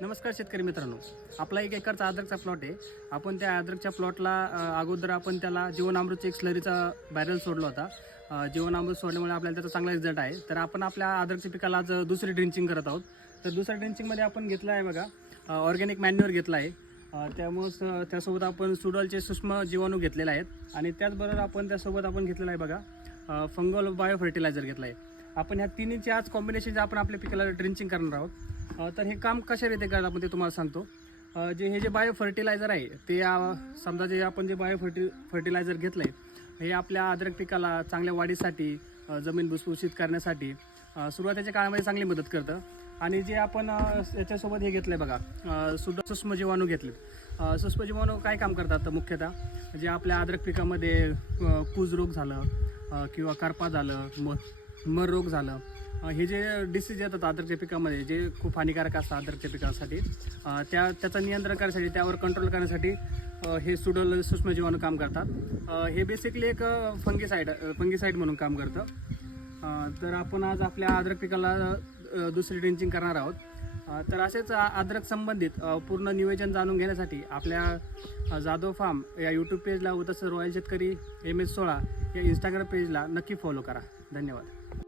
नमस्कार शेतकरी मित्रांनो, आपला 1 एकरचा अद्रकचा प्लॉट आहे. आपण त्या अद्रकच्या प्लॉटला अगोदर आपण त्याला जीवनामृतचा एक स्लरीचा बॅरल सोडला होता. जीवनामृत सोडल्यामुळे आपल्याला त्याचा चांगला रिझल्ट आहे. तर आपण आपल्या अद्रकच्या पिकाला आज दुसरी ड्रिंचिंग करत आहोत. तर दुसऱ्या ड्रिंचिंगमध्ये आपण घेतलं आहे बघा, ऑर्गॅनिक मॅन्युअर घेतला आहे. त्यामुळं त्यासोबत आपण सुडॉलचे सूक्ष्म जीवाणू घेतलेले आहेत आणि त्याचबरोबर आपण त्यासोबत आपण घेतलेलं आहे बघा, फंगल बायो फर्टिलायझर घेतलं आहे. आपण ह्या तिन्हीचे आज कॉम्बिनेशन आपण आपल्या पिकाला ड्रिंचिंग करणार आहोत. तर हे काम कशा रीते करतात आपण ते तुम्हाला सांगतो. हे जे बायो फर्टिलायझर आहे ते समजा जे आपण जे बायो फर्टिलायझर घेतलं आहे हे आपल्या अद्रक पिकाला चांगल्या वाढीसाठी, जमीन भुसभुशीत करण्यासाठी सुरुवातीच्या काळामध्ये चांगली मदत करतं. आणि जे आपण याच्यासोबत हे घेतलं आहे बघा, सूक्ष्म जीवाणू घेतले. सूक्ष्म जीवाणू काय काम करतात मुख्यतः, जे आपल्या अद्रक पिकामध्ये कूज रोग झालं किंवा करपा झालं, मर रोग झालं, हे जे डिसीज येतात अद्रकच्या पिकामध्ये जे खूप हानिकारक असतात अद्रकच्या पिकासाठी, त्याचं नियंत्रण करण्यासाठी, त्यावर कंट्रोल करण्यासाठी हे सुडोल सूक्ष्म जीवाणू काम करतात. हे बेसिकली एक फंगीसाईड म्हणून काम करतं. तर आपण आज आपल्या अद्रक पिकाला दुसरी ड्रिंचिंग करणार आहोत. तर असेच अद्रक संबंधित पूर्ण नियोजन जाणून घेण्यासाठी आपल्या जाधव फार्म या यूट्यूब पेजला व तसं रॉयल शेतकरी MS16 या इंस्टाग्राम पेजला नक्की फॉलो करा. धन्यवाद.